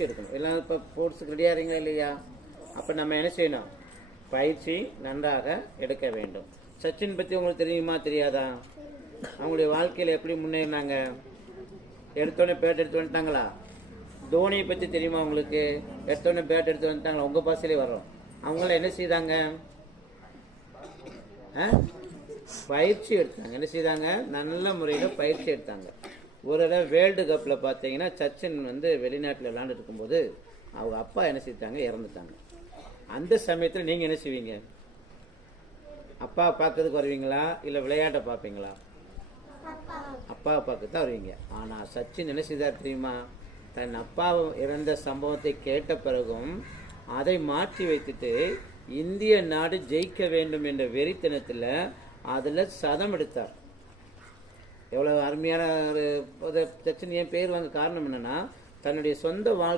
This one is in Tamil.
பயிற்சி எடுக்கணும். எல்லாம் இப்போ ஸ்போர்ட்ஸுக்கு ரெடியாக இருங்களா இல்லையா? அப்போ நம்ம என்ன செய்யணும்? பயிற்சி நன்றாக எடுக்க வேண்டும். சச்சின் பற்றி உங்களுக்கு தெரியுமா தெரியாதா? அவங்களுடைய வாழ்க்கையில் எப்படி முன்னேறினாங்க? எடுத்தோடனே பேட் எடுத்து வந்துட்டாங்களா? தோனியை பற்றி தெரியுமா உங்களுக்கு? எடுத்தோடனே பேட் எடுத்து வந்துட்டாங்களா? உங்கள் பாசையிலே வரோம். அவங்களாம் என்ன செய்தாங்க? பயிற்சி எடுத்தாங்க. என்ன செய்தாங்க? நல்ல முறையில் பயிற்சி எடுத்தாங்க. ஒரு தடவை வேர்ல்டு கப்பில் பார்த்தீங்கன்னா சச்சின் வெளிநாட்டில் விளையாண்டுட்டு இருக்கும்போது அவங்க அப்பா என்ன செய்தாங்க? இறந்துட்டாங்க. அந்த சமயத்தில் நீங்கள் என்ன செய்வீங்க? அப்பா பார்க்கறதுக்கு வருவீங்களா இல்லை விளையாட்டை பார்ப்பீங்களா? அப்பா பார்க்க தான் வருவீங்க. ஆனால் சச்சின் என்ன செய்தார் தெரியுமா? தன் அப்பா இறந்த சம்பவத்தை கேட்ட பிறகும் அதை மாற்றி வைத்துட்டு இந்திய நாடு ஜெயிக்க வேண்டும் என்ற வெறித்தனத்தில் அதில் சதம் எடுத்தார். எவ்வளோ அருமையான ஒரு சச்சின் ஏன் பேர் வாங்க காரணம் என்னன்னா, தன்னுடைய சொந்த வாழ்க்கை